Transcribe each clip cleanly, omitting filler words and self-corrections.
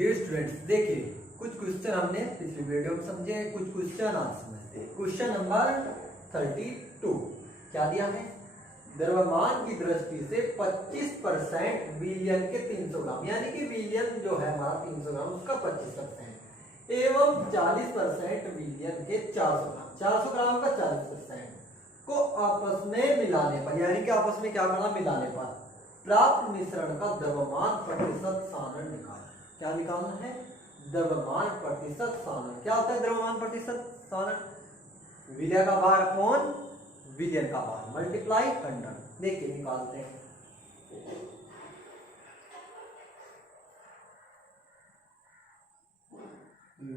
Dear students, देखिए कुछ question हमने पिछली वीडियो में समझे, कुछ क्वेश्चन आज समझते हैं। क्वेश्चन नंबर 32 क्या दिया है? द्रव्यमान की दृष्टि से 25% विलियन के 300 ग्राम, यानी कि विलियन जो है हमारा 300 ग्राम, उसका 25% एवं 40% विलियन के 400 ग्राम का 40% को आपस में मिलाने पर, यानी कि आपस में क्या करना, मिलाने पर प्राप्त मिश्रण का द्रव्यमान प्रतिशत सारण निकालना। क्या निकालना है? द्रव्यमान प्रतिशत सारण। क्या होता है द्रव्यमान प्रतिशत सारण? विलय का भार अपॉन विलयन का भार मल्टीप्लाई 100। देखिए निकालते हैं।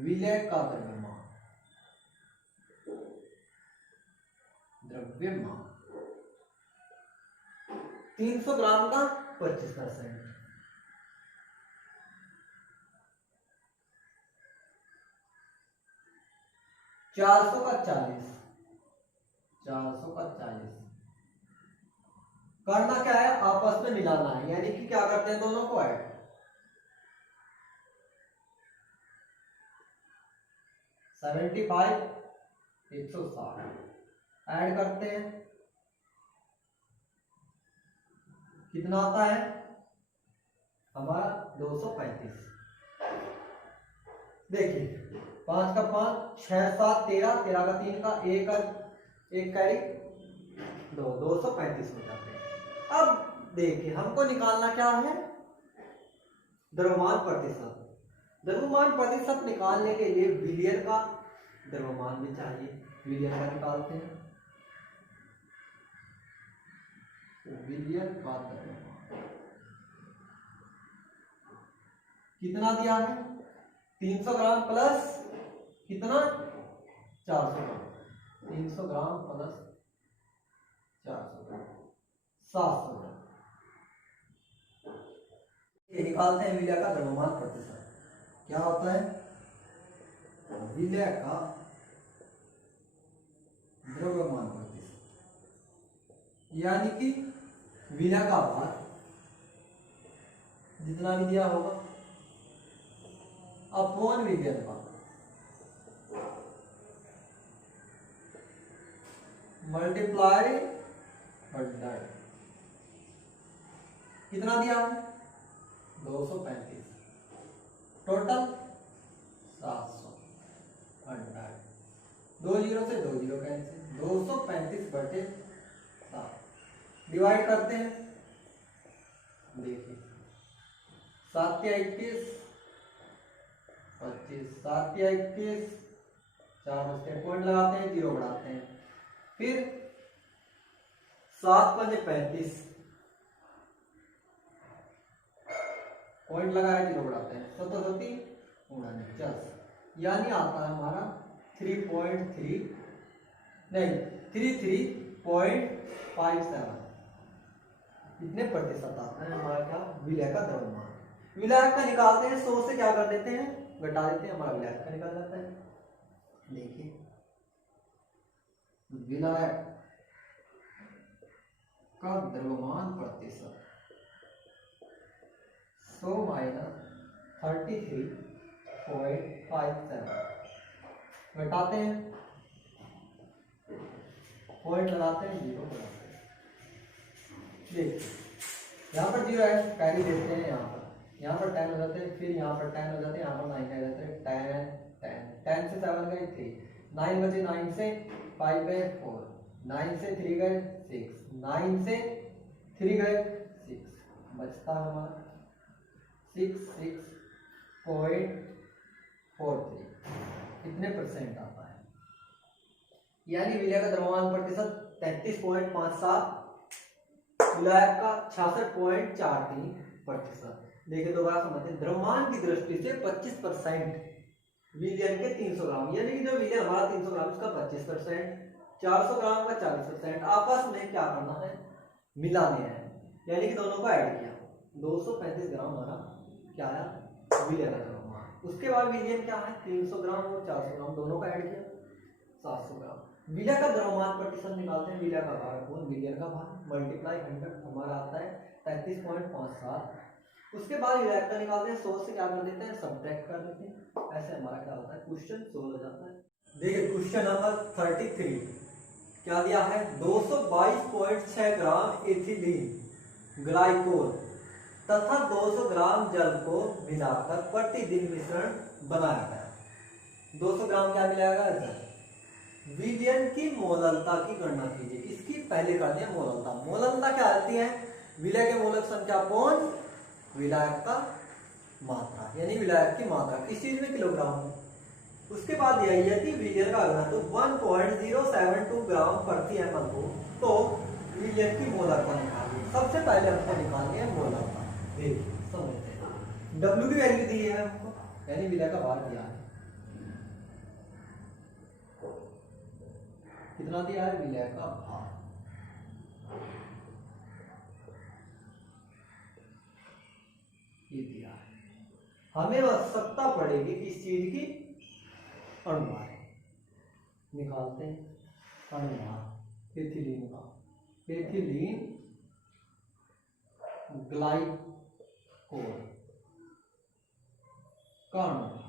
विलय का द्रव्यमान 300 ग्राम का 25%, 400 का 40, 400 का 40 करना क्या है? आपस में मिलाना है, यानी कि क्या करते हैं, दोनों को ऐड। 75 160 ऐड करते हैं, कितना आता है हमारा? 235। देखिए 5 का 5, 6 7 13, 13 का 3 का 1 कैरी 235 हो जाते हैं। अब देखिए हमको निकालना क्या है? द्रव्यमान प्रतिशत। द्रव्यमान प्रतिशत निकालने के लिए विलियन का द्रव्यमान भी चाहिए। विलियन का निकालते हैं। विलियन का द्रव्यमान कितना दिया है? 300 ग्राम प्लस कितना? 400 ग्राम। 300 ग्राम प्लस 400 ग्राम 700 ग्राम। ये निकालते हैं विलय का द्रव्यमान प्रतिशत। क्या होता है? विलय का द्रव्यमान प्रतिशत, यानी कि विलय का भार जितना भी दिया होगा अपॉन विलयन का मल्टीप्लाई 100। कितना दिया है? 235 टोटल 700 100। 2 जीरो से 2 जीरो कैंसिल, 235/7 डिवाइड करते हैं। देखिए 7 या 21 25, 7 या 21 4 बचते हैं, पॉइंट लगाते हैं, 0 बढ़ाते हैं, फिर 7 5 35 पॉइंट लगाया, 0 बढ़ाते हैं, 7 49, यानी आता है हमारा 3.3 नहीं 33.57। इतने प्रतिशत आता है हमारा क्या? विलय का द्रव्यमान। विलायक का निकालते हैं, 100 से क्या कर देते हैं, घटा देते हैं, हमारा विलायक का निकल जाता है। देखिए विलायक का द्रव्यमान प्रतिशत 100 माइनस 33.57 घटाते हैं, पॉइंट लगाते हैं, 0 बनाते हैं। देखिए यहाँ पर 0 है, कैरी देते हैं, यहाँ पर 10 हो जाते हैं, फिर यहाँ पर 10 हो जाते हैं, यहाँ पर 9 आ जाते हैं, 10 से 7 गए 3, 9 बचे, 9 से 5 गए 4, 9 से 3 गए 6, 9 से 3 गए 6, बचता है हमारा 66.43। कितने परसेंट आता है? यानी विलय का द्रव्यमान प्रतिशत 33.57, विलायक का 66.43%। देखिए दोबारा समझते हैं। द्रव्यमान की दृष्टि से 25% विलियन के 300 ग्राम, यानी कि जो विलियन हमारा 300 ग्राम उसका 25%, 400 ग्राम का 40% आपस में क्या करना है? मिलाने हैं, यानी कि दोनों को ऐड किया। 235 ग्राम हमारा क्या आया? विलियन का द्रव्यमान। उसके बाद विलियन क्या है? 300 ग्राम और 400 ग्राम दोनों का ऐड किया, 700 ग्राम। विलय का द्रव्यमान प्रतिशत निकालते हैं। विलय का भार अपॉन विलियन का भार मल्टीप्लाई 100, हमारा आता है 33.57 उसके बाद विलायक का निकालते हैं, 100 से क्या कर देते हैं, सब्ट्रैक्ट कर देते हैं। ऐसे हमारा क्या होता है, क्वेश्चन सोल्व हो जाता है। देखिए क्वेश्चन नंबर 33 क्या दिया है, 222.6 ग्राम एथिलीन ग्लाइकोल तथा 200 ग्राम जल को मिलाकर प्रतिदिन मिश्रण बनाया गया। 200 ग्राम क्या मिलाया गया, विलयन की मोललता की गणना कीजिए। इसकी पहले करनी है मोललता। मोललता क्या आती है, विलय के मोलक संख्या अपॉन विलायक का मात्रा, यानी विलायक की मात्रा किस चीज में, किलोग्राम में। उसके बाद दिया यदि विलयन का घनत्व 1.072 ग्राम प्रति ml हो तो विलयन की मोलकता निकालिए। सबसे पहले हमको निकालनी है मोलकता। देखिए समझते हैं, W की वैल्यू दी है हमको, यानी विलय का भार दिया है, कितना दिया है, विलय का भार। ये दिया है, हमें आवश्यकता पड़ेगी किस चीज की, अनुभार। निकालते हैं अनुभार एथिलीन का, एथिलीन ग्लाइकोल का अनुभार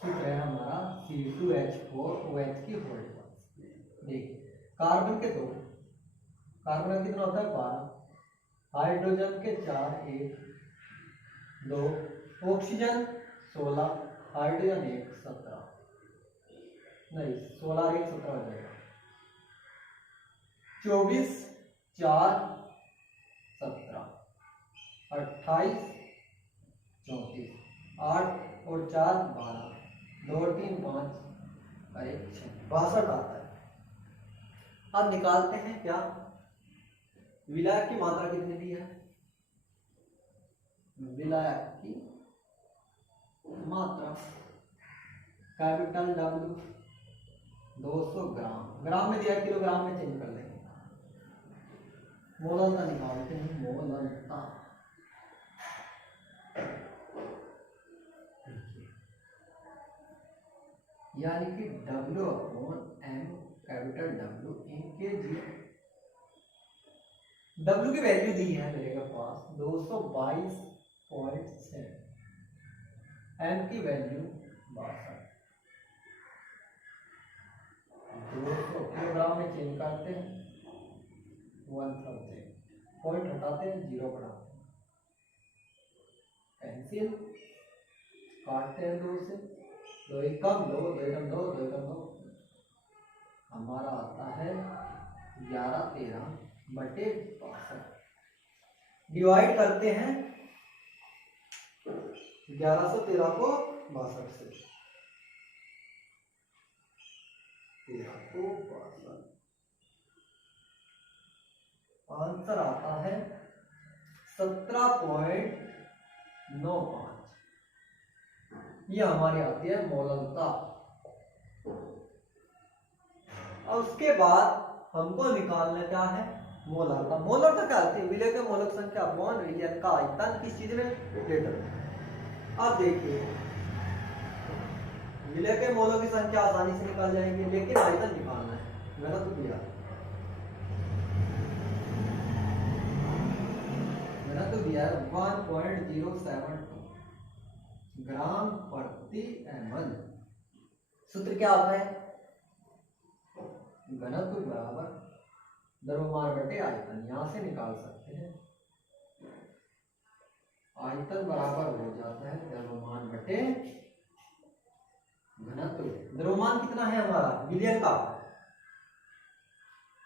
सूत्र है हमारा C2H4OH की होल्ड। देखिए कार्बन के 2, कार्बन का कितना होता है 12, हाइड्रोजन के 4, 1 2, ऑक्सीजन 16, हाइड्रोजन 1 17, नहीं 16 1 17 हो जाएगा, 24 4 17, 28 34, 8 और 4 12, 2 3 5 और 1 6, 62 आता है। अब निकालते हैं क्या, विलायक की मात्रा कितनी दी है, विलायक की मात्रा कैपिटल W 200 ग्राम, ग्राम में दिया, किलोग्राम में चेंज कर लेंगे। मोललता निकालते हैं, मोललता यानी कि W/M कैपिटल W इन kg। W की वैल्यू दी है मेरे पास 222.6, M की वैल्यू 62, 200 किलोग्राम में चेंज करते हैं, 1000 पॉइंट हटाते हैं, 0 बढ़ाते हैं, कैंसिल, काटते हैं 2 से, 2 1 कम 2, 2 1 2, 2 1 2, हमारा आता है 11 13 बटे 62। डिवाइड करते हैं 1113 को 62 से, 13 को 62, आंसर आता है 17.95। ये हमारी आती है मोललता। और उसके बाद हमको निकालना क्या है, मोलरता। मोलरता क्या होती है, विलय के मोलक संख्या अपॉन विलयन का आयतन किस चीज में, लीटर में। अब देखिए विलय के मोलों की संख्या आसानी से निकाल जाएगी, लेकिन आयतन निकालना है, मैंने तो दिया, मैंने तो दिया है 1.072 ग्राम प्रति ml। सूत्र क्या होता है, घनत्व बराबर द्रव्यमान बटे आयतन, यहां से निकाल सकते हैं। आयतन बराबर हो जाता है द्रव्यमान बटे घनत्व। द्रव्यमान कितना है हमारा, विलयन का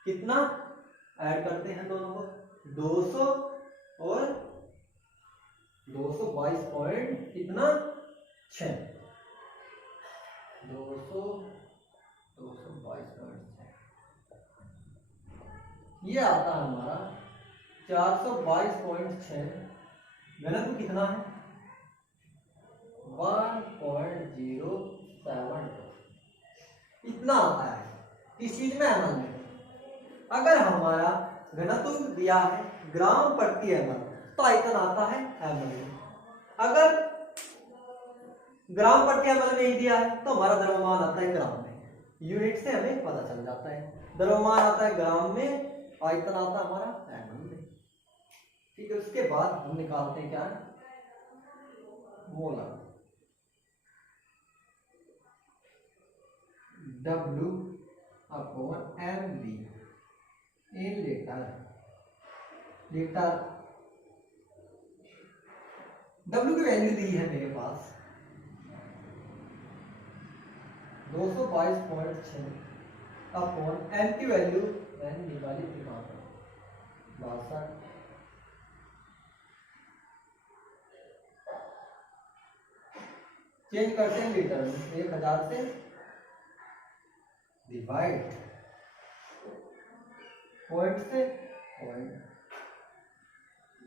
कितना, ऐड करते हैं दोनों को, 200 और 222 पॉइंट कितना 6, 222.6, ये आता है हमारा 422.6। घनत्व कितना है 1.072, इतना आता है इस चीज में, ml में। अगर हमारा घनत्व दिया है ग्राम प्रति ml तो आयतन आता है ml में। अगर ग्राम प्रति ml में ही दिया है तो हमारा द्रव्यमान आता है ग्राम में। यूनिट से हमें पता चल जाता है, द्रव्यमान आता है ग्राम में आयतन आता हमारा एमएल में। ठीक है, उसके बाद हम निकालते हैं क्या, molar. W upon M V in litre. Litre W की वैल्यू दी है मेरे पास 222.6 अपॉन एम की वैल्यू मैंने निकाली थी वहां पर 62। चेंज करते हैं लीटर में, 1000 से डिवाइड पॉइंट से पॉइंट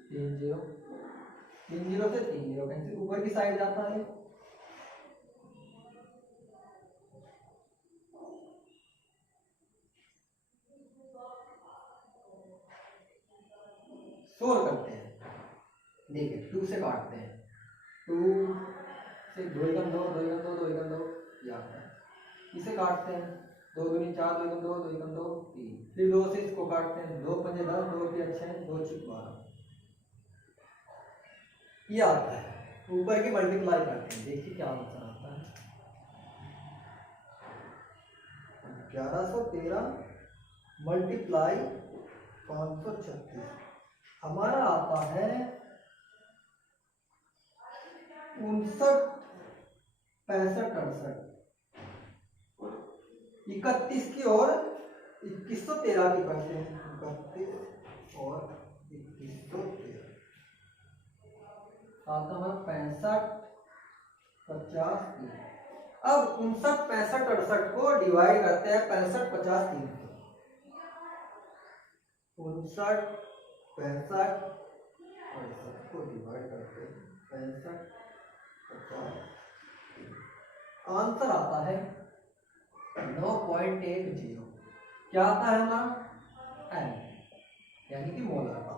30 से 30 कैंसिल, ऊपर की साइड जाता है। सोल्व करते हैं, देखिए 2 से काटते हैं, 2 से 2 एकम 2, 2 एकम 2, 2 एकम 2 या इसे काटते हैं, 2 दूनी 4, 2 एकम 2, 2 एकम 2 3, फिर 2 से इसको काटते हैं, 2 पंजे 10, 2 के 6, 2 6 12, ये आता है। ऊपर की मल्टीप्लाई करते हैं, देखिए क्या आंसर आता है 1113 मल्टीप्लाई 536 हमारा आता है 59 65 68 31 की और 2113 की करते हैं, 31 और 2113 आता हमारा 65 50 3। अब 59 65 68 को डिवाइड करते हैं 65 50 3 को, 59 65 68 को डिवाइड करते हैं 65 50। आंसर आता है 9.10। क्या आता है हमारा एम, यानी कि मोलर का।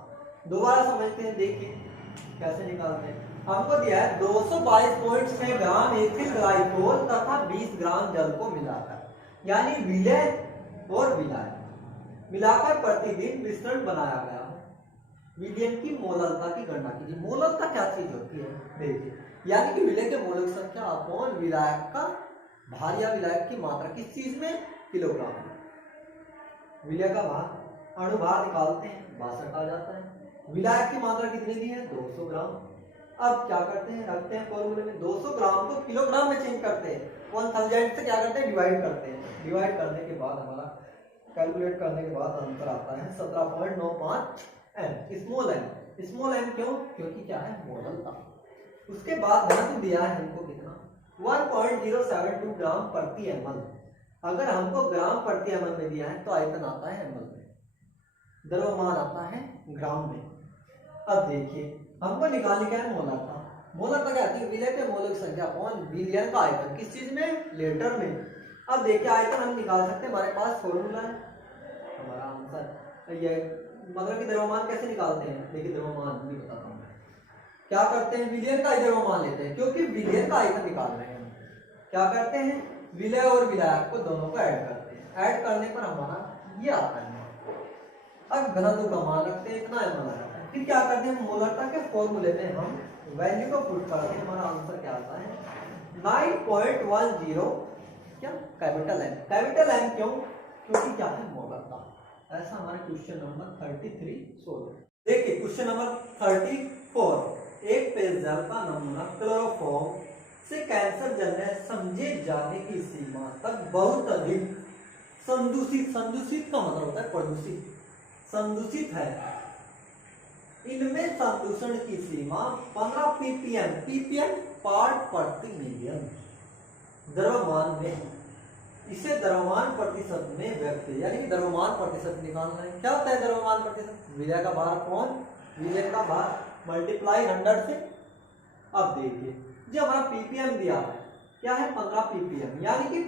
दोबारा समझते हैं, देखिए कैसे निकालते हैं। हमको दिया है 222.6 ग्राम एथिल ग्लाइकोल तथा 20 ग्राम जल को मिलाकर, यानी विलय और विलाय मिलाकर प्रतिदिन मिश्रण बनाया गया। विलयन की मोलरता की गणना कीजिए। मोलरता क्या चीज होती है, देखिए, यानी कि विलय के मोलक संख्या अपॉन विलायक का भार या विलायक की मात्रा, किस चीज में, किलोग्राम में। विलय का भार अणुभार निकालते हैं 62 आ जाता है। विलायक की मात्रा कितनी दी है 200 ग्राम। अब क्या करते हैं, रखते हैं फॉर्मूले में 200 ग्राम को किलोग्राम में चेंज करते हैं, 1000 से क्या करते हैं डिवाइड करते हैं। डिवाइड करने के बाद हमारा कैलकुलेट करने के बाद आंसर आता है 17.95 m. Small m, small m क्यों, क्योंकि क्या है मोलरता। उसके बाद घनत्व दिया है हमको कितना 1.072 ग्राम प्रति एमएल। अगर हमको ग्राम प्रति एमएल में दिया है तो आयतन आता है एमएल में, द्रव्यमान आता है ग्राम में। अब देखिए हमको निकालने क्या है मोलरता। मोलरता क्या आती है, विलय के मोलक संख्या अपॉन विलयन का आयतन, किस चीज में, लीटर में। अब देखिए आयतन हम निकाल सकते हैं, हमारे पास फॉर्मूला है। हमारा आंसर ये मतलब कि द्रव्यमान कैसे निकालते हैं, देखिए द्रव्यमान भी बताता हूँ। क्या करते हैं, विलयन का द्रव्यमान लेते हैं, क्योंकि विलयन का आयतन निकाल रहे हैं हम। क्या करते हैं, विलय और विलायक को दोनों को ऐड करते हैं। ऐड करने पर हमारा ये आता है। अब घनत्व का मान रखते हैं, इतना एमएल आता है। फिर क्या करते हैं, मोलरता के फॉर्मूले में हम वैल्यू को पुट करते हैं। हमारा आंसर क्या आता है 9.10, क्या कैपिटल एम। कैपिटल एम क्यों, क्योंकि क्या है मोलरता। ऐसा हमारे क्वेश्चन नंबर 33 सोल्व। देखिए क्वेश्चन नंबर 34, एक पेयजल का नमूना क्लोरोफॉर्म से कैंसर जन्य समझे जाने की सीमा तक बहुत अधिक संदूषित, संदूषित का मतलब होता है प्रदूषित, संदूषित है। इनमें संदूषण की सीमा 15 ppm, ppm पार्ट प्रति मिलियन द्रव्यमान में। इसे द्रव्यमान प्रतिशत में व्यक्त, यानी कि द्रव्यमान प्रतिशत निकालना है। क्या होता है द्रव्यमान प्रतिशत, विलय का भार कौन, विलय का भार मल्टीप्लाई 100 से। अब देखिए जो हमारा ppm दिया है क्या है 15 ppm, यानी कि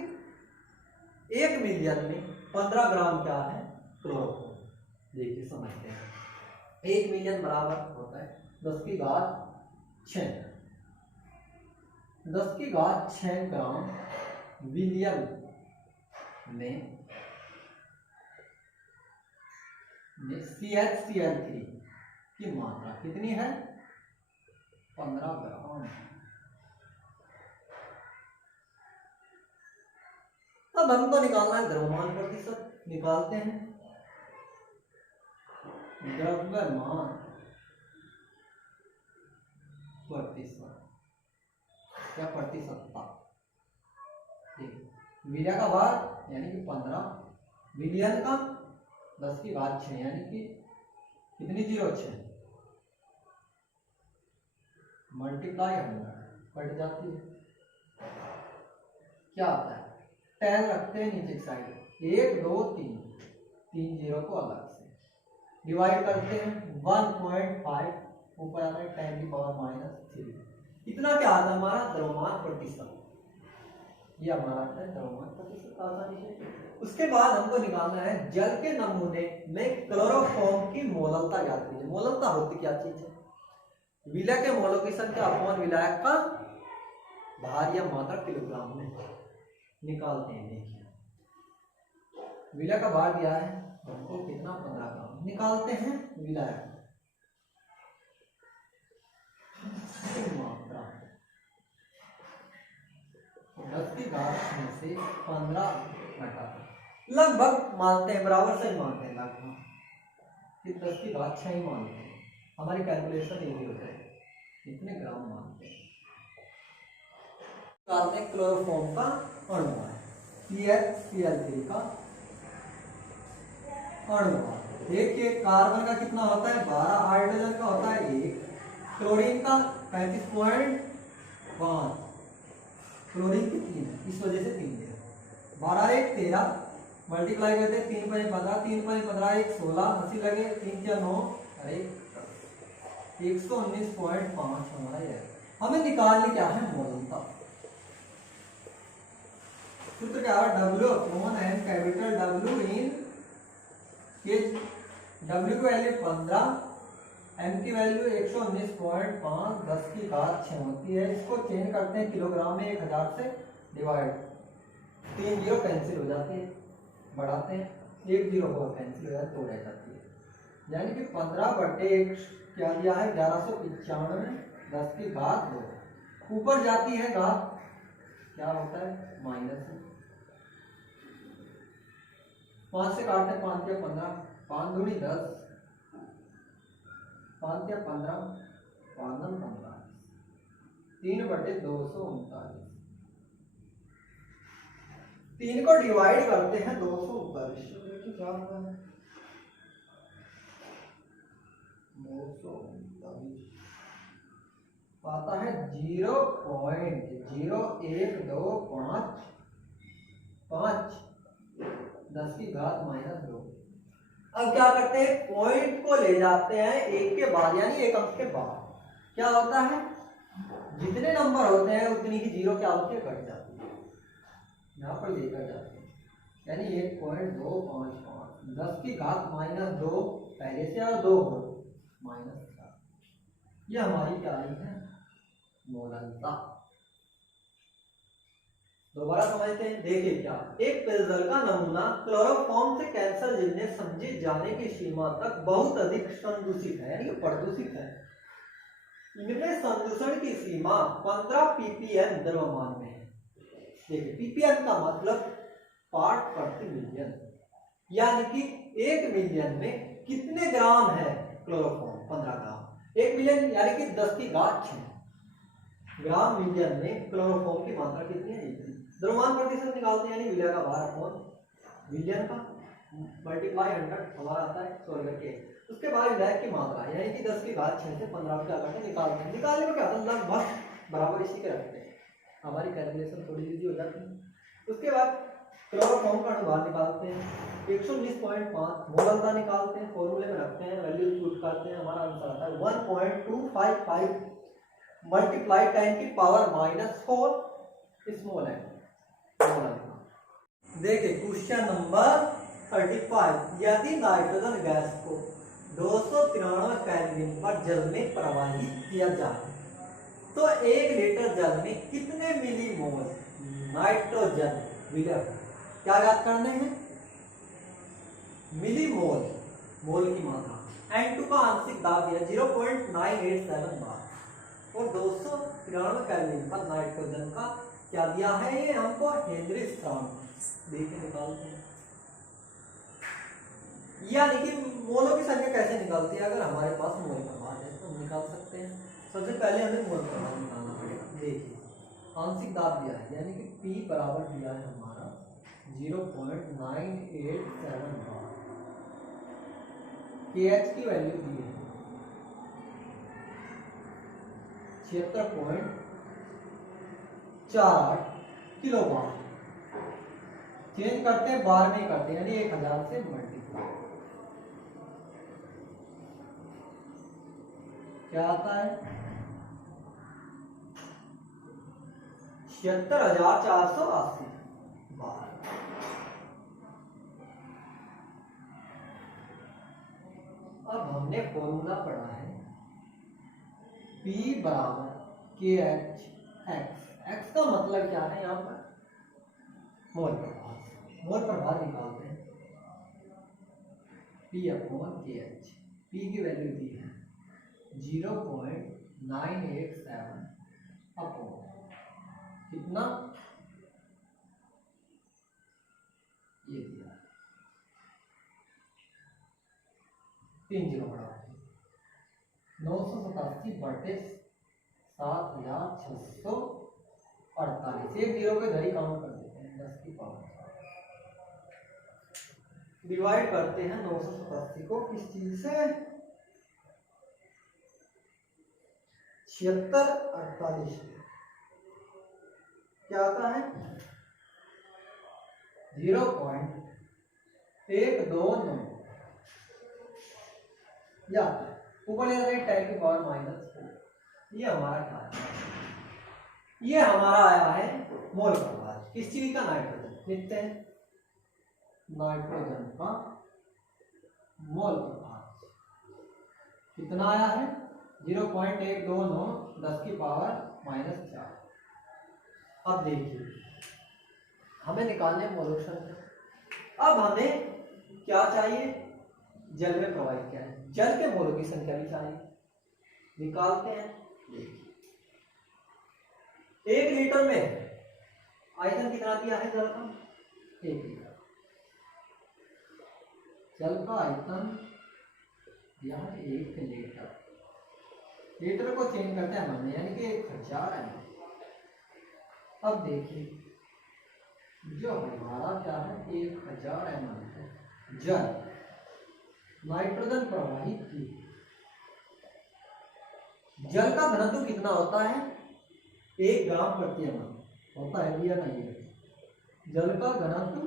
1 मिलियन में 15 ग्राम क्या है क्लोरोफॉर्म। देखिए समझते हैं, 1 मिलियन बराबर होता है 10 की घात 6, 10 की घात 6 ग्राम विलियम में CHCl3 की मात्रा कितनी है? 15 ग्राम। अब हमको निकालना है द्रव्यमान प्रतिशत। निकालते हैं। द्रव्यमान प्रतिशत क्या प्रतिशतता, विलिया का भार यानी कि 15, विलियन का 10 की घात 6 यानी कि कितनी 06 मल्टीप्लाई 100 कट जाती है। क्या आता है? 10 रखते हैं नीचे की साइड, 1 2 3 0 को अलग से डिवाइड करते हैं 1.5, ऊपर आता है 10 की पावर -3। इतना क्या आता है हमारा द्रव्यमान प्रतिशत। ये हमारा आता है द्रव्यमान प्रतिशत आसानी से। उसके बाद हमको निकालना है जल के नमूने में क्लोरोफॉर्म की मोललता ज्ञात कीजिए। मोललता होती क्या चीज है? विलय के मोलों की संख्या अपॉन विलायक का भार या मात्रा किलोग्राम में। निकालते हैं। देखिए विलय का भार दिया है हमको कितना? 15 ग्राम। निकालते हैं विलायक मात्रा 10 की घात में से 15 घटाते लगभग मानते हैं, बराबर से ही मानते हैं, लगभग कि 10 की घात 6 ही मानते हैं। हमारी कैलकुलेशन ये होता है कितने ग्राम मानते हैं। निकालते हैं क्लोरोफॉर्म का अणुभार, CHCl3 का अणुभार। देखिए कार्बन का कितना होता है? 12, हाइड्रोजन का होता है 1, क्लोरीन का 35.5, क्लोरीन की 3 है, इस वजह से 3 है। 12 1 13 मल्टीप्लाई करते 3 5 15, 3 5 15 1 16, 80 लगे 3 4 9, अरे 119.5 हमारा है। हमें निकालनी क्या है? मोललता। सूत्र क्या है? W upon M, capital W इन के। W की वैल्यू 15, M की वैल्यू 119.5, 10 की घात 6 होती है। इसको चेंज करते हैं किलोग्राम में, 1000 से डिवाइड, 3 0 कैंसिल हो जाती है, बढ़ाते हैं 1 0 और कैंसिल हो जाती है, 2 रह जाती है। यानी कि 15/1 क्या दिया है? 1195, 10 की घात 2, ऊपर जाती है घात, क्या होता है? माइनस। 5 से काटते हैं, 5 या 15, 5 दूनी 10, 5 या 15, 5 9 15, 3/239। 3 को डिवाइड करते हैं 239, 239 आता है 0.0125, 10 की घात -2। अब क्या करते हैं? पॉइंट को ले जाते हैं एक के बाद, यानी एक अंक के बाद। क्या होता है? जितने नंबर होते हैं उतनी ही जीरो क्या होती है? कट जाती है, यहाँ पर लेकर जाते हैं, यानी 1.255, 10 की घात -2 पहले से और 2 -4। ये हमारी क्या आई है? मोललता। दोबारा समझते हैं। देखिए क्या, एक पेयजल का नमूना क्लोरोफॉर्म से कैंसर जिनने समझे जाने की सीमा तक बहुत अधिक संदूषित है, यानी कि प्रदूषित है। इनमें संदूषण की सीमा 15 ppm द्रव्यमान में है। देखिए ppm का मतलब पार्ट प्रति मिलियन, यानी कि 1 मिलियन में कितने ग्राम है क्लोरोफॉर्म? 15 ग्राम। 1 मिलियन यानी कि 10 की घात 6 ग्राम मिलियन में क्लोरोफॉर्म की मात्रा कितनी है? द्रव्यमान प्रतिशत निकालते हैं, यानी विलय का भार अपॉन विलियन का मल्टीप्लाई 100 हमारा आता है 100 करके। उसके बाद विलय की मात्रा यानी कि 10 की घात 6 से 15 क्या करते हैं? निकालते हैं। निकालने में क्या होता है? लगभग बराबर इसी के रखते हैं, हमारी कैलकुलेशन थोड़ी इजी हो जाती है। उसके बाद क्लोरोफॉर्म का अणुभार निकालते हैं, 119.5 मोललता निकालते हैं, फॉर्मूले में रखते हैं, वैल्यू पुट करते हैं, हमारा आंसर आता है 1.255 मल्टीप्लाई 10 की पावर -4 स्मॉल है। देखिए क्वेश्चन नंबर 35, यदि नाइट्रोजन गैस को 293 केल्विन पर जल में प्रवाहित किया जाए तो 1 लीटर जल में कितने मिलीमोल नाइट्रोजन विलय? क्या याद करने हैं? मिलीमोल मोल की मात्रा। N2 का आंशिक दाब दिया 0.987 बार और 293 केल्विन पर नाइट्रोजन का क्या दिया है ये हमको हेनरी स्ट्रॉन्ग। देखिए निकालते हैं, यानी कि मोलों की संख्या कैसे निकालती है, अगर हमारे पास मोल प्रभाव है तो हम निकाल सकते हैं। सबसे पहले हमें मोल प्रभाव निकालना पड़ेगा। देखिए आंशिक दाब दिया है यानी कि P बराबर दिया है हमारा 0.987 बार, KH की वैल्यू दी है 76.48 किलो बार। चेंज करते हैं बार में करते हैं यानी 1000 से मल्टीप्लाई, क्या आता है 76,480 बार। अब हमने फॉर्मूला पढ़ा है P बराबर KH x। x का मतलब क्या है यहाँ पर मोल प्रभार। मोल प्रभार निकालते हैं P अपॉन KH। P की वैल्यू दी है 0.987 अपॉन कितना ये दिया 3 जीरो बढ़ा 987 बटे 7,648। एक जीरो पे घड़ी काउंट कर देते हैं 10 की पावर डिवाइड करते हैं 987 को किस चीज से 7648 क्या आता है 0.129 या ऊपर ले जाते हैं 10 की पावर -4। ये हमारा क्या है, ये हमारा आया है मोल प्रभार किस चीज का नाइट्रोजन। लिखते हैं नाइट्रोजन का मोल प्रभार कितना आया है 0.129 10 की पावर -4। अब देखिए हमें निकालने मोलर संख्या। अब हमें क्या चाहिए जल में प्रवाहित क्या है, जल के मोलों की संख्या भी चाहिए, निकालते हैं। 1 लीटर में आयतन कितना दिया है जल का 1 लीटर। जल का आयतन दिया है 1 लीटर। लीटर को चेंज करते हैं हमने यानी कि 1000 है। अब देखिए जो हमारा क्या है 1000 ml है जल नाइट्रोजन प्रवाहित की। जल का घनत्व कितना होता है 1 ग्राम प्रति ml होता है या नहीं है। जल का घनत्व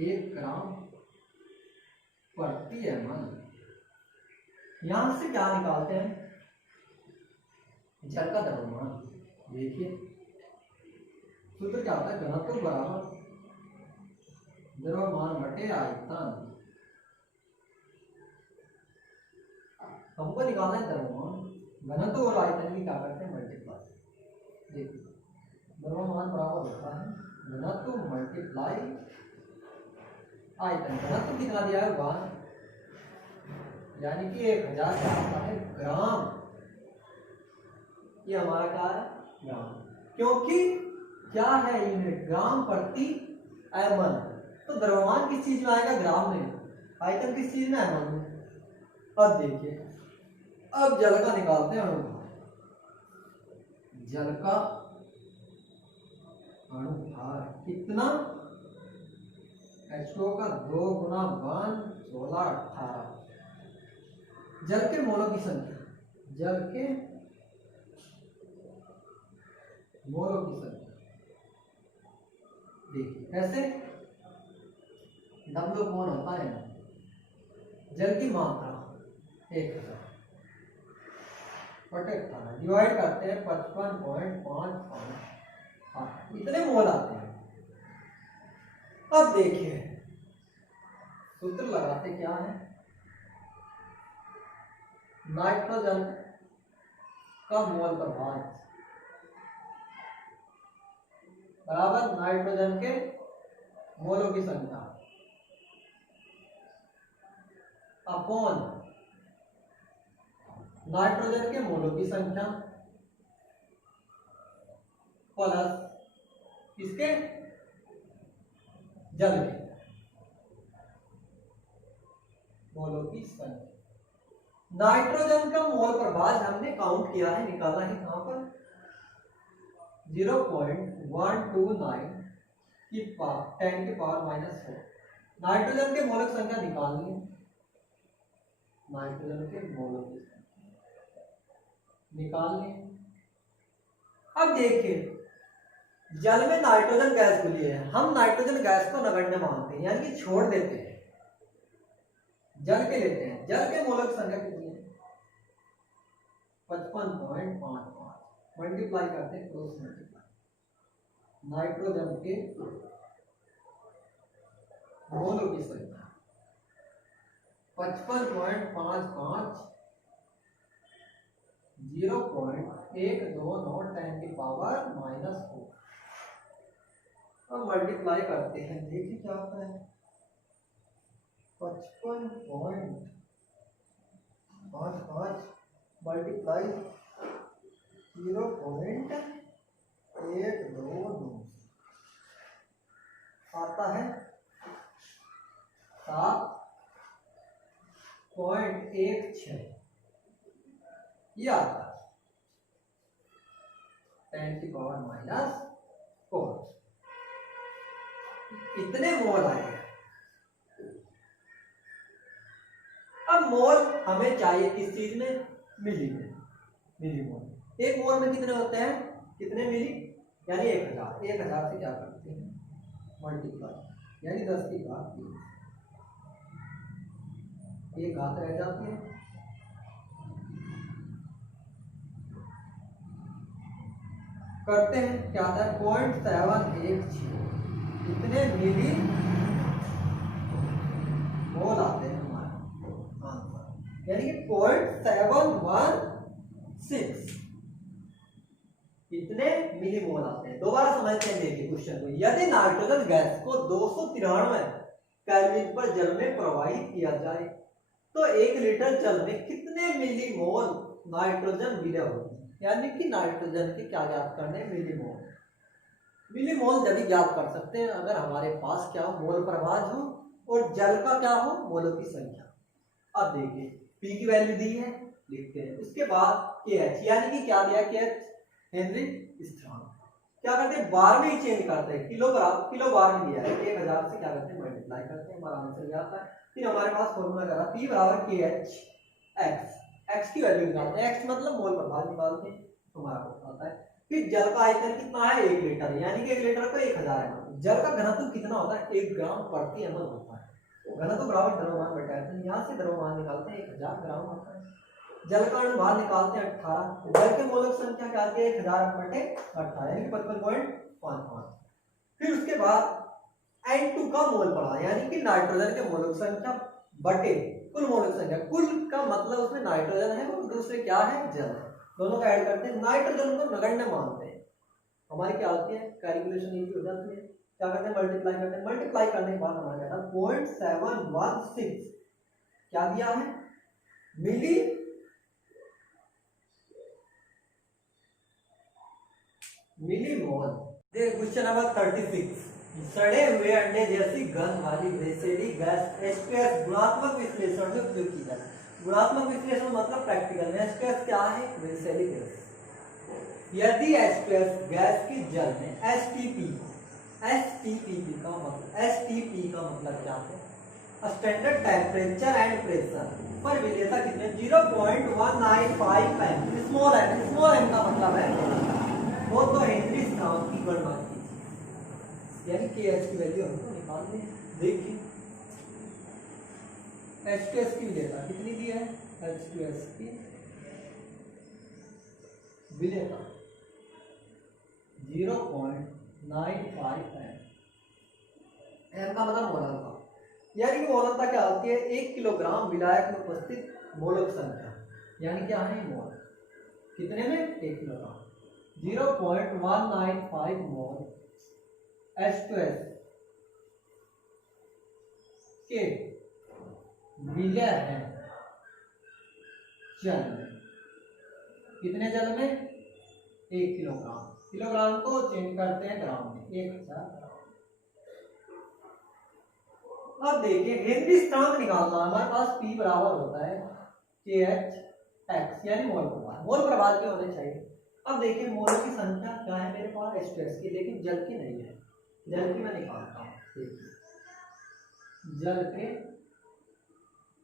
1 ग्राम प्रति ml। यहां से क्या निकालते हैं जल का द्रव्यमान। देखिए सूत्र क्या होता है घनत्व बराबर द्रव्यमान बटे आयतन। हमको निकालना है द्रव्यमान, घनत्व और आयतन की क्या करते हैं मल्टीप्लाई। देखिए द्रव्यमान बराबर होता है घनत्व मल्टीप्लाई आयतन। घनत्व कितना दिया है 1 यानी कि 1000 क्या आता है ग्राम। ये हमारा क्या है ग्राम, क्योंकि क्या है यूनिट ग्राम प्रति ml। तो द्रव्यमान किस चीज में आएगा ग्राम में, आयतन किस चीज में ml में। अब देखिए अब जल का निकालते हैं अणुभार। जल का अणुभार कितना H2O का 2 गुना 1 16 18। जल के मोलों की संख्या, जल के मोलों की संख्या देखिए कैसे W कौन होता है जल की मात्रा 1000 बटे 18 डिवाइड करते हैं 55.55 इतने मोल आते हैं। अब देखिए सूत्र लगाते क्या है नाइट्रोजन का मोल प्रभार बराबर नाइट्रोजन के मोलों की संख्या अपॉन नाइट्रोजन के मोलों की संख्या प्लस इसके जल के मोलों की संख्या। नाइट्रोजन का मोल प्रभाव हमने काउंट किया है, निकाला है कहां पर 0.129 की पावर 10 की पावर -4। नाइट्रोजन के मोलक संख्या निकालनी है, नाइट्रोजन के मोलों की संख्या निकालनी है। अब देखिए जल में नाइट्रोजन गैस घुली है, हम नाइट्रोजन गैस को नगण्य मानते हैं यानी कि छोड़ देते हैं, जल के लेते हैं। जल के मोलक संख्या कितनी है 55.55 मल्टीप्लाई करते हैं क्रॉस मल्टीप्लाई नाइट्रोजन के मोलों की संख्या 55.55 0.129 10 की पावर -4। अब मल्टीप्लाई करते हैं, देखिए क्या आता है 55.55 मल्टीप्लाई 0.129 आता है 7.16। ये आता है 10 की पावर -4। इतने मोल आए। अब मोल हमें चाहिए किस चीज में, मिली में, मिली मोल। एक मोल में कितने होते हैं, कितने मिली यानी 1000। 1000 से क्या करते हैं मल्टीप्लाई यानी 10 की घात 3, एक घात रह जाती है। करते हैं क्या आता है 0.716 इतने मिली मोल आते हैं हमारे आंसर, यानी कि 0.716 इतने मिली मोल आते हैं। दोबारा समझते हैं, देखिए क्वेश्चन को। यदि नाइट्रोजन गैस को 293 केल्विन पर जल में प्रवाहित किया जाए तो 1 लीटर जल में कितने मिली मोल नाइट्रोजन विलय होगी, यानी कि नाइट्रोजन के क्या ज्ञात करने मिलीमोल। मिलीमोल जब ज्ञात कर सकते हैं अगर हमारे पास क्या हो मोल प्रभाव हो और जल का क्या हो मोलों की संख्या। अब देखिए पी की वैल्यू दी है, लिखते हैं। उसके बाद KH यानी कि क्या दिया KH हेनरी स्थिरांक। क्या करते हैं बार में ही चेंज करते हैं, किलो बार में दिया है 1000 से क्या करते हैं मल्टीप्लाई करते हैं, हमारा आंसर आता है। फिर हमारे पास फॉर्मूला क्या था P बराबर KH x, x की वैल्यू निकालते हैं, x मतलब मोल प्रभाव निकालते हैं, हमारा आता है। फिर जल का आयतन कितना है 1 लीटर, यानी कि 1 लीटर को 1000 ml। जल का घनत्व कितना होता है 1 ग्राम प्रति ml होता है। घनत्व बराबर द्रव्यमान बटा आयतन, यहाँ से द्रव्यमान निकालते हैं 1000 ग्राम होता है। जल का अनुभार निकालते हैं 18, जल के मोलक संख्या क्या आती है 1000/18 यानी कि 55.55। फिर उसके बाद N2 का मोल पड़ा यानी कि नाइट्रोजन के मोलक संख्या बटे कुल मोलक संख्या। कुल का मतलब उसमें नाइट्रोजन है और दूसरे क्या है जल है, दोनों का ऐड करते हैं। नाइट्रोजन को नगण्य मानते हैं, हमारी क्या होती है कैलकुलेशन इजी हो जाती है। क्या करते हैं मल्टीप्लाई करते हैं, मल्टीप्लाई करने के बाद हमारा क्या था 0.716 क्या दिया है मिली मिलीमोल। क्वेश्चन नंबर 36 सड़े हुए अंडे जैसी गंध वाली विषैली गैस H2S गुणात्मक विश्लेषण में उपयोग की जाए। गुणात्मक विश्लेषण मतलब प्रैक्टिकल में H2S क्या है विषैली गैस। यदि H2S गैस की जल में STP का मतलब क्या है स्टैंडर्ड टेम्परेचर एंड प्रेशर पर विलेयता कितने 0.195 एम। स्मॉल एम का मतलब है वो तो हेनरी स्थिरांक की गणना कीजिए, यानी KH की वैल्यू हमको निकालनी है। देखिए H2S की विलेयता कितनी दी है, H2S की विलेयता 0.95 एम का मतलब मोलकता, यानी कि मोलकता क्या होती है 1 किलोग्राम विलायक में उपस्थित मोलक संख्या, यानी क्या है मोल कितने में 1 किलोग्राम। 0.195 मोल H2S के विलय है जल में। कितने जल में? 1 किलोग्राम। किलोग्राम को चेंज करते हैं ग्राम में, 1000 ग्राम। अब देखिए हेनरी स्थिरांक निकालना, हमारे पास P बराबर होता है KH यानी मोल प्रभार। मोल प्रभार के होने चाहिए। अब देखिए मोल की संख्या क्या है मेरे पास H2S की, लेकिन जल की नहीं है। जल की मैं निकालता हूँ। देखिए जल के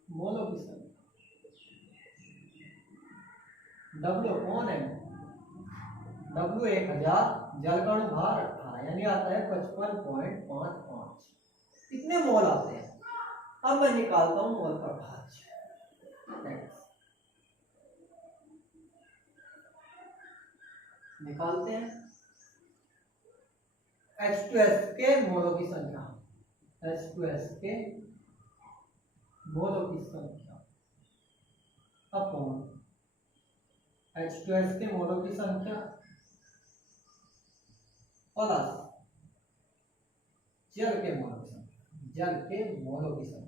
मोलों की संख्या W/M, W 1000, जल का अणुभार 18 यानी आता है 55.55। कितने मोल आते हैं? अब मैं निकालता हूं मोल प्रभार। निकालते हैं H2S के मोलों की संख्या, H2S के मोलों की संख्या अपॉन H2S के मोलों की संख्या प्लस जल के मोलों की संख्या, जल के मोलों की संख्या।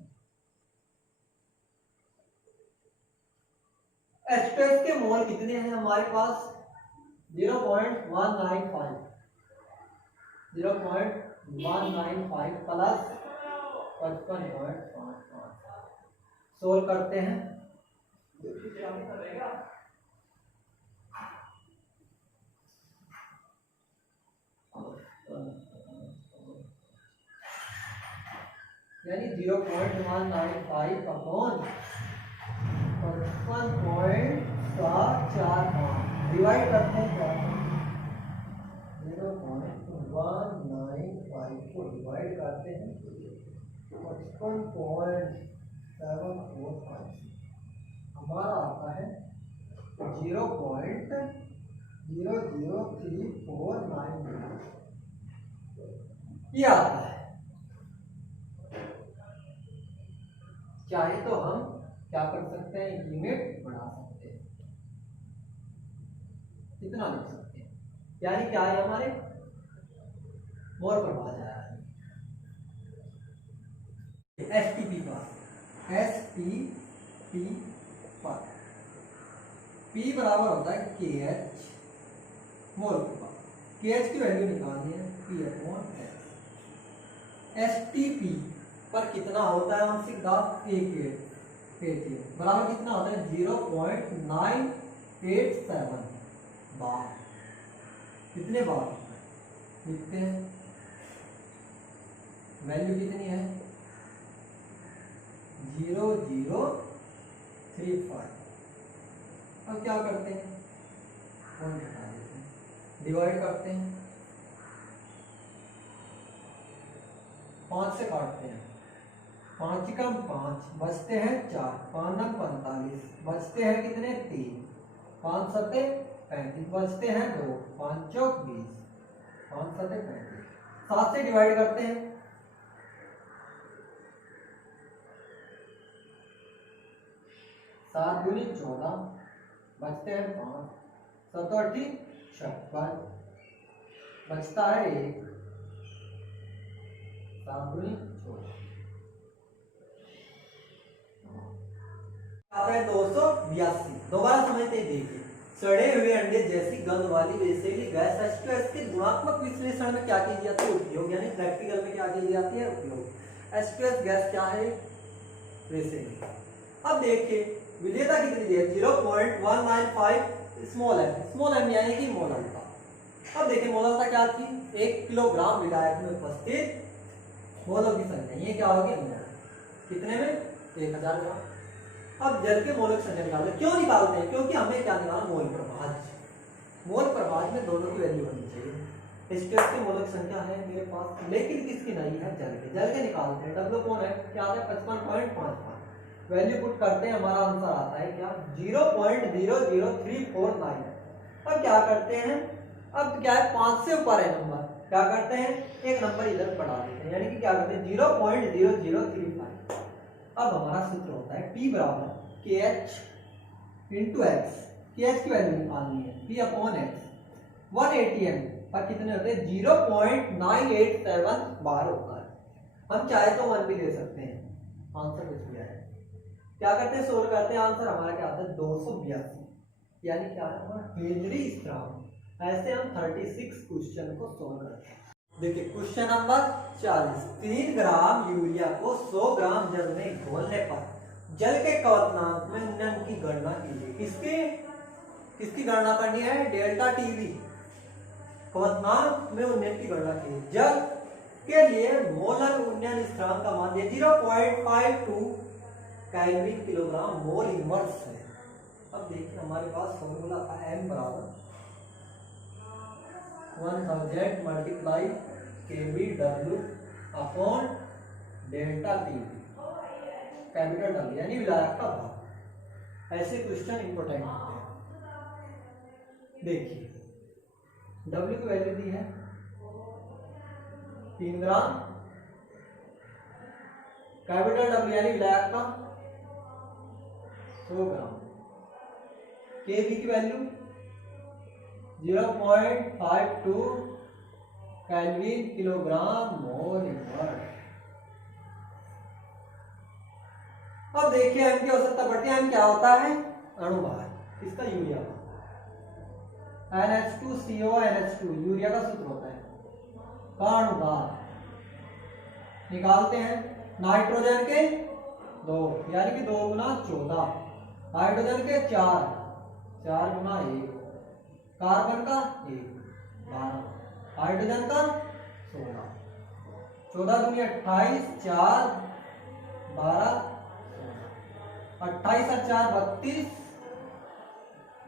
H2S के मोल कितने हैं हमारे पास? 0.195, 0.195 प्लस 55.55। सोल्व करते हैं। यानी 0.195 अपॉन 55.745 डिवाइड करते हैं क्या? 0.195 को डिवाइड करते हैं 55.745, हमारा आता है 0.00349 ये आता है। चाहे तो हम क्या कर सकते हैं, यूनिट बढ़ा सकते हैं, इतना लिख सकते हैं। यानी क्या है हमारे मोल प्रभार जा रहा है STP पर, STP पर P बराबर होता है KH मोल प्रभार। KH की वैल्यू निकालनी है P/S। STP पर कितना होता है आंशिक दाब? 1 बराबर कितना होता है? 0.987 बार। कितने बार लिखते हैं? वैल्यू कितनी है? 0035। अब क्या करते हैं? पॉइंट हटा देते हैं, डिवाइड करते हैं, 5 से काटते हैं, 5 कम 5 बचते हैं 4, 5 नम 45 बचते हैं कितने? 3, 5 सते 35 बचते हैं 2, 5 चौक 20, 5 सते 35। 7 से डिवाइड करते हैं, 7 दूनी 14 बचते हैं 5, 7 8 56 बचता है 1, 7 दूनी 14 आता है 282। दोबारा समझते हैं। देखिए सड़े हुए अंडे जैसी गंध वाली वेसेली गैस H2S के गुणात्मक विश्लेषण में क्या की जाती है? उपयोग, यानी प्रैक्टिकल में क्या की जाती है? उपयोग। H2S गैस क्या है? वेसेली। अब देखिए विलेयता कितनी दी है? 0.195 स्मॉल m यानी कि मोलरता। अब देखिए मोलरता क्या थी? 1 किलोग्राम विलायक में उपस्थित मोलों की संख्या, ये क्या होगी? कितने में? 1000 ग्राम। अब जल के मोल की संख्या निकालते हैं। क्यों निकालते हैं? क्योंकि हमें क्या निकालना? मोल प्रभार। मोल प्रभार में दोनों की वैल्यू होनी चाहिए। H2S के मोल की संख्या है मेरे पास, लेकिन किसकी नहीं है? जल के। जल के निकालते हैं। W कौन है? क्या आता है? 55.55। वैल्यू पुट करते हैं, हमारा आंसर आता है क्या? 0.00349। अब क्या करते हैं? अब क्या है? 5 से ऊपर है नंबर, क्या करते हैं? एक नंबर इधर बढ़ा देते हैं, यानी कि क्या करते हैं? 0.0035। अब हमारा सूत्र होता है P बराबर KH इंटू X। KH की वैल्यू निकालनी है, P/X। 180 m पर कितने होते हैं? 0.987 बार होता है। हम चाहे तो 1 भी ले सकते हैं, आंसर कुछ भी है। क्या करते हैं, सोल्व करते हैं, आंसर हमारा क्या आता है 282, यानी क्या है हमारा हेनरी स्ट्रॉन्ग। ऐसे हम 36 क्वेश्चन को सोल्व करते हैं। देखिए क्वेश्चन नंबर 40, 3 ग्राम यूरिया को 100 ग्राम जल में घोलने पर जल के क्वथनांक में उन्नयन की गणना कीजिए। किसकी गणना करनी है, डेल्टा टीवी क्वथनांक में उन्नयन की गणना कीजिए। जल के लिए मोलर उन्नयन स्थिरांक का मान 0.52 केल्विन किलोग्राम मोल इनवर्स है। अब देखिए हमारे पास फॉर्मूला था m बराबर 1000 multiply kVW upon delta TV capital W यानी विलायक का भाग। ऐसे क्वेश्चन इंपोर्टेंट होते हैं। देखिए W की वैल्यू दी है 3 ग्राम, कैपिटल W यानी विलायक का 100 ग्राम, Kv की value 0.52 kelvin kilogram mole inverse. अब देखिए m की आवश्यकता पड़ती है, m क्या होता है, अणुभार, इसका यूरिया NH2CO NH2 यूरिया का सूत्र होता है का अणुभार निकालते हैं। नाइट्रोजन के 2 यानी कि 2 गुना 14, हाइड्रोजन के 4 गुना 1, कार्बन का 1 12, हाइड्रोजन का 16, 14 दूनी 28, 4 12, 28 और 4 32,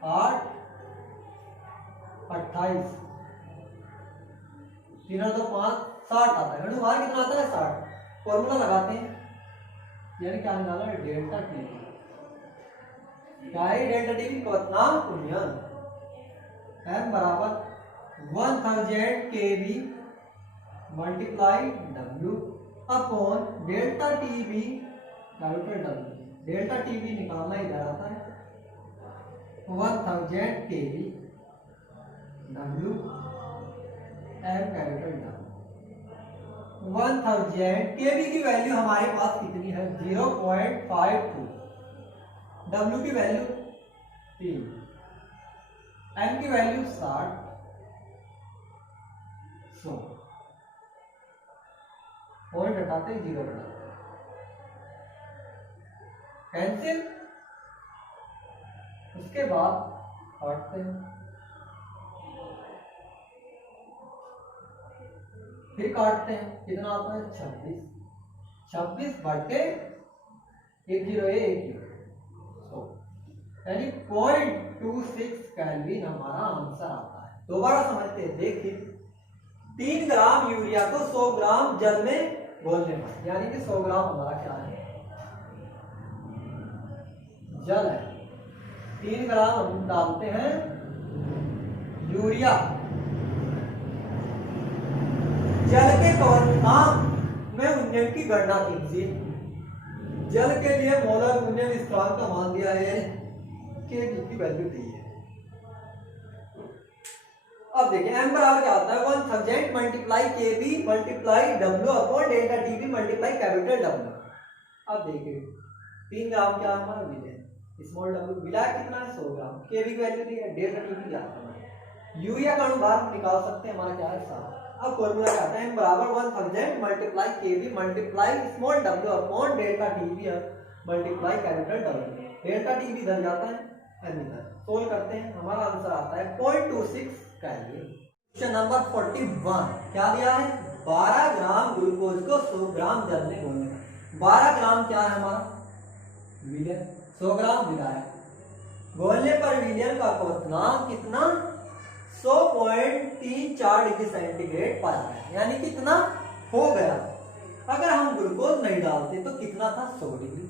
8 28, 3 और 2 5 60 आता है। अणुभार कितना आता है 60। फॉर्मूला लगाते हैं, यानी क्या निकाला है डेल्टा टीवी। क्या है डेल्टा टीवी, क्वथनांक उन्नयन m बराबर 1000 kV multiply W upon delta TV capital W। Delta TV निकालना इधर आता है 1000 kV W m capital W। 1000 kV की वैल्यू हमारे पास कितनी है 0.52, W की वैल्यू 3, m की वैल्यू 60, 100, पॉइंट हटाते हैं 0 बनाते कैंसिल। उसके बाद काटते हैं, फिर काटते हैं, कितना आता है 26, 26 बटे 101 यानी 0.26 केल्विन हमारा आंसर आता है। दोबारा समझते हैं, देखिए 3 ग्राम यूरिया को 100 ग्राम जल में घोलने पर, यानी कि 100 ग्राम हमारा क्या है जल है, 3 ग्राम हम डालते हैं यूरिया। जल के क्वथनांक में उन्नयन की गणना कीजिए। जल के लिए मोलर उन्नयन स्थिरांक का मान दिया है Kv की वैल्यू दी है। अब देखिए m बराबर क्या होता है 1000 multiply Kv multiply W upon delta TV multiply capital W। अब देखिए 3 ग्राम क्या हमारा विलय, स्मॉल w विलायक कितना है 100 ग्राम, Kv की वैल्यू दी है, डेल्टा टीवी क्या है, यूरिया का अणुभार हम निकाल सकते हैं, हमारा क्या है 7। अब फॉर्मूला क्या आता है m बराबर 1000 multiply Kv multiply small w upon delta TV multiply capital W। Delta TV इधर जाता है m इधर, सोल्व करते हैं, हमारा आंसर आता है 0.26 केल्विन। क्वेश्चन नंबर 41 क्या दिया है 12 ग्राम ग्लूकोज को 100 ग्राम जल में घोलने का। 12 ग्राम क्या है हमारा विलयन, 100 ग्राम विलायक। घोलने पर विलयन का क्वथनांक कितना 100.34 डिग्री सेंटीग्रेड पाया गया, यानी कितना हो गया। अगर हम ग्लूकोज नहीं डालते तो कितना था 100 डिग्री।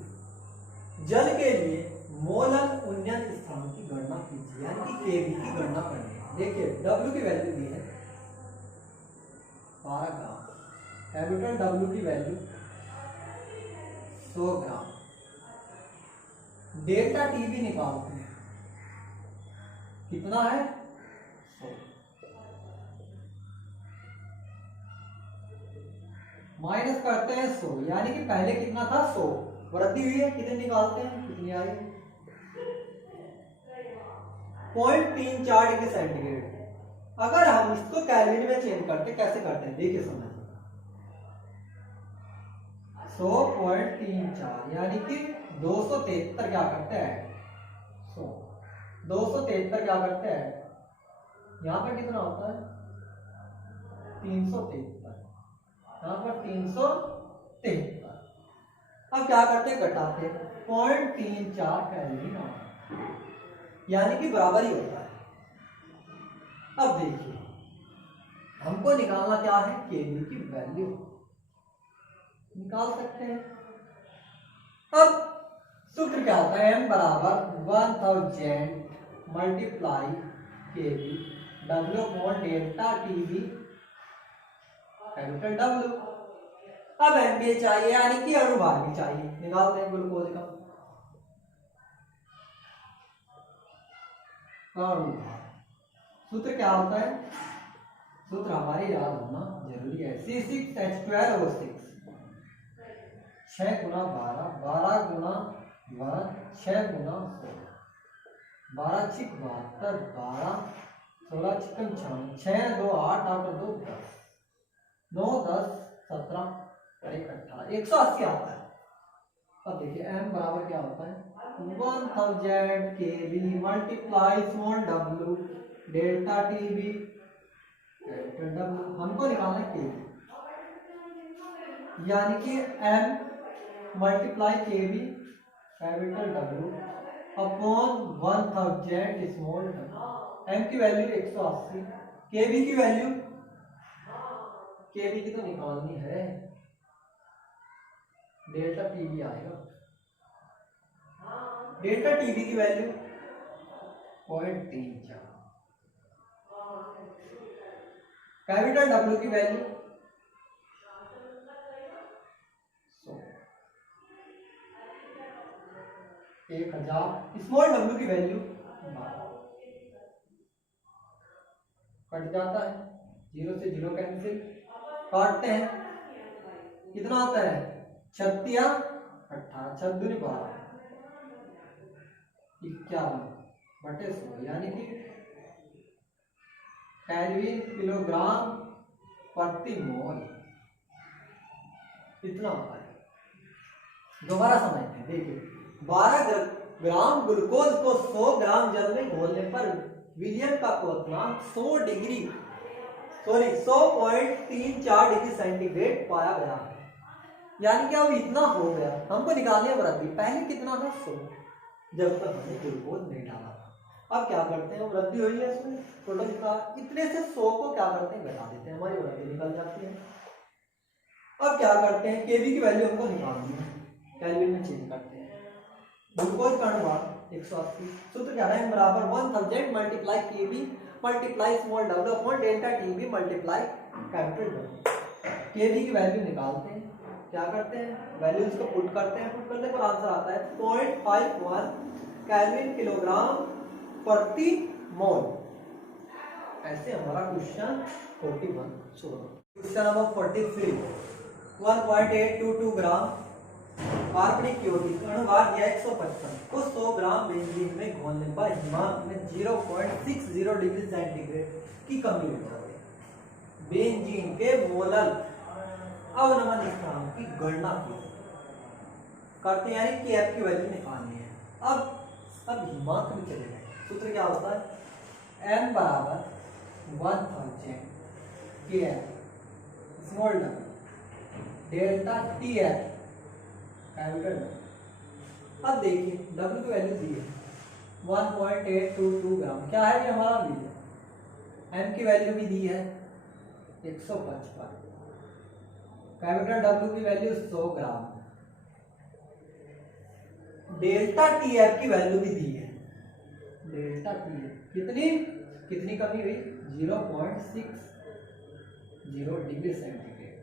जल के लिए मोलर उन्नयन स्थिरांक की गणना कीजिए, यानी कि Kv की गणना करनी है। देखिए W की वैल्यू दी है 12 ग्राम, कैपिटल W की वैल्यू 100 ग्राम, डेल्टा टीवी निकालते हैं कितना है 100, माइनस करते हैं 100, यानी कि पहले कितना था 100, वृद्धि हुई है, कितने निकालते हैं, कितनी आई, 0.34 डिग्री सेंटीग्रेड। अगर हम इसको केल्विन में चेंज करते, कैसे करते हैं देखिए समझ, 100.34 यानी कि 273 क्या करते हैं 100, 273 क्या करते हैं, यहाँ पर कितना होता है 373, यहाँ पर 373। अब क्या करते हैं, घटाते 0.34 केल्विन आता है, यानी कि बराबर ही होता है। अब देखिए हमको निकालना क्या है, केवी की वैल्यू निकाल सकते हैं। अब सूत्र क्या होता है, m बराबर 1000 multiply KV W upon delta TV capital W. अब एमबीए चाहिए यानी कि अणुभार भी चाहिए, निकालते हैं ग्लूकोज का अणुभार। सूत्र क्या होता है, सूत्र हमारे याद होना जरूरी है, C6H12O6 6 गुना 12, 12 गुना 1, 6 गुना 16, 12 छिक 72, 12 16 छिकन 6 2 8 8 2 10, 9 10 17 18 180 आता है। अब देखिए m बराबर क्या होता है, 1000 kV multiply small w delta TV capital W. हमको निकालना है kV, यानी कि m multiply kV capital W upon 1000 small w। m की वैल्यू 180, kV की वैल्यू, kV की तो निकालनी है, डेल्टा टीवी आएगा, डेल्टा टीवी की वैल्यू 0.34, कैपिटल W की वैल्यू 1000, स्मॉल w की वैल्यू 12, कट जाता है, 0 से 0 कैंसिल, काटते हैं, कितना आता है 36 18 6 दूनी 12 51/100, यानी कि केल्विन किलोग्राम प्रति मोल इतना होता है। दोबारा समझते हैं, देखिए 12 ग्राम ग्लूकोज को 100 ग्राम जल में घोलने पर विलयन का क्वथनांक 100.34 डिग्री सेंटीग्रेड पाया गया है, यानी कि अब इतना हो गया। हमको निकालने वृद्धि, पहले कितना था 100, जब तक हमने ग्लूकोज नहीं डाला था। अब क्या करते हैं, वृद्धि हुई है इसमें टोटल का, इतने से 100 को क्या करते हैं घटा देते हैं, हमारी वृद्धि निकल जाती है। अब क्या करते हैं, केवी की वैल्यू हमको निकालनी है, केल्विन में चेंज करते हैं, ग्लूकोज का अणुभार 180, सूत्र क्या है, बराबर 1000 multiply KV multiply small w upon delta TV multiply capital W। KV की वैल्यू निकालते हैं, क्या करते हैं, वैल्यूज को पुट करते हैं, पुट करने पर आंसर आता है 0.51 केल्विन किलोग्राम प्रति मोल। ऐसे हमारा क्वेश्चन 41 छोड़ो। क्वेश्चन नंबर 43, 1.822 ग्राम कार्बनिक यौगिक अणुभार दिया 155 को 100 ग्राम बेंजीन में घोलने पर हिमांक में 0.60 डिग्री सेंटीग्रेड की कमी हो जाती है। बेंजीन के मोलल अवनमन स्थान की गणना की करते हैं, यानी Kf की वैल्यू निकालनी है। अब हिमांक में चले गए, सूत्र क्या होता है, m बराबर 1000 Kf small w delta Tf capital W। अब देखिए W की वैल्यू दी है 1.822 ग्राम, क्या है ये हमारा वी, m की वैल्यू भी दी है 155, कैपिटल W की वैल्यू 100 ग्राम, डेल्टा Tf की वैल्यू भी दी है, डेल्टा Tf कितनी कमी हुई 0.60 डिग्री सेंटीग्रेड।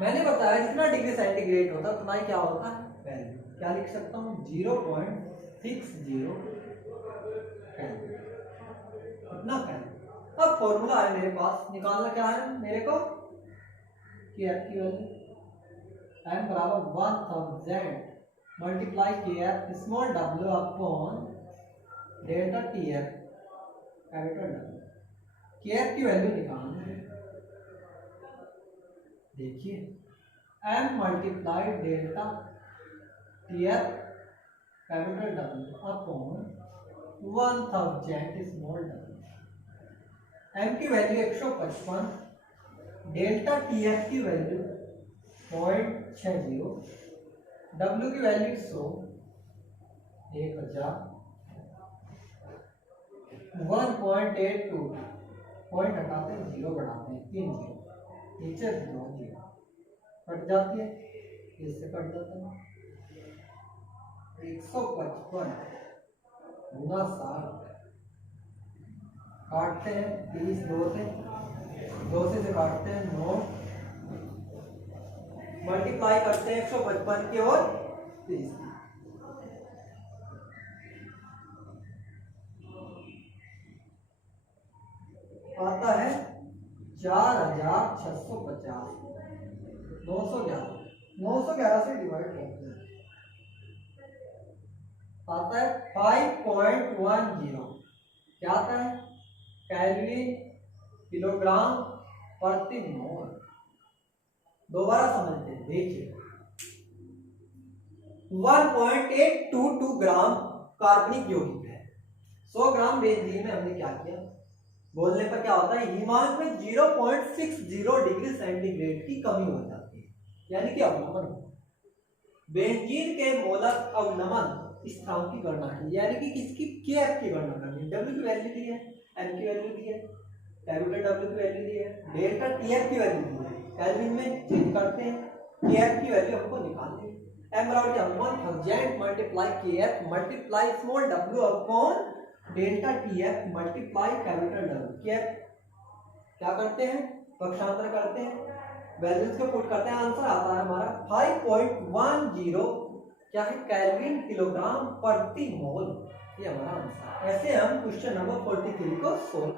मैंने बताया जितना डिग्री सेंटीग्रेड होता है उतना ही क्या होता है वैल्यू, क्या लिख सकता हूँ 0.60 इतना कैलोरी। अब फॉर्मूला है मेरे पास, निकालना क्या है मेरे को, कि F की वैल्यू m बराबर 1000 मल्टीप्लाई के एफ स्मॉल डब्ल्यू upon delta T F capital W. K F की वैल्यू निकालना है। देखिए M multiply delta T F capital W upon 1000 small डब्ल्यू। एम की वैल्यू 155, डेल्टा टी एफ की वैल्यू 0.60, डब्ल्यू की वैल्यू 100, 1000, 1.82, पॉइंट हटाते हैं, जीरो बढ़ाते हैं, 3 जीरो नीचे 2 जीरो कट जाती है, इससे कट जाता है 155 गुना 60, काटते हैं 30, 2 से काटते हैं 9, मल्टीप्लाई करते हैं 155 की और 30 की। आता है 4650, 911 से डिवाइड करते हैं, आता है 5.10। क्या आता है? कैलोरी किलोग्राम प्रति मोल। दोबारा समझते हैं, देखिए 1.822 ग्राम कार्बनिक यौगिक है। 100 ग्राम बेंजीन में हमने क्या किया, बोलने पर क्या होता है, हिमांक में 0.60 डिग्री सेंटीग्रेड की कमी हो जाती है, यानी कि अवनमन। बेंजीन के मोलर अवनमन स्थिरांक की गणना की, यानी कि किसकी, केएफ की गणना करनी है। डब्ल्यू की वैल्यू दी है, एम की वैल्यू दी है, कैपिटल डब्ल्यू की वैल्यू दी है, डेल्टा टीएफ की वैल्यू दी है, केल्विन में चेंज करते हैं, केएफ की वैल्यू हमको निकालनी है। एम बराबर 1000 मल्टीप्लाई केएफ मल्टीप्लाई स्मॉल डब्ल्यू upon delta TF multiply capital W. KF क्या करते हैं, पक्षांतर करते हैं, वैल्यूज को पुट करते हैं, आंसर आता है हमारा 5.10 क्या है, केल्विन किलोग्राम प्रति मोल। ये हमारा आंसर। ऐसे हम क्वेश्चन नंबर 43 को सोल्व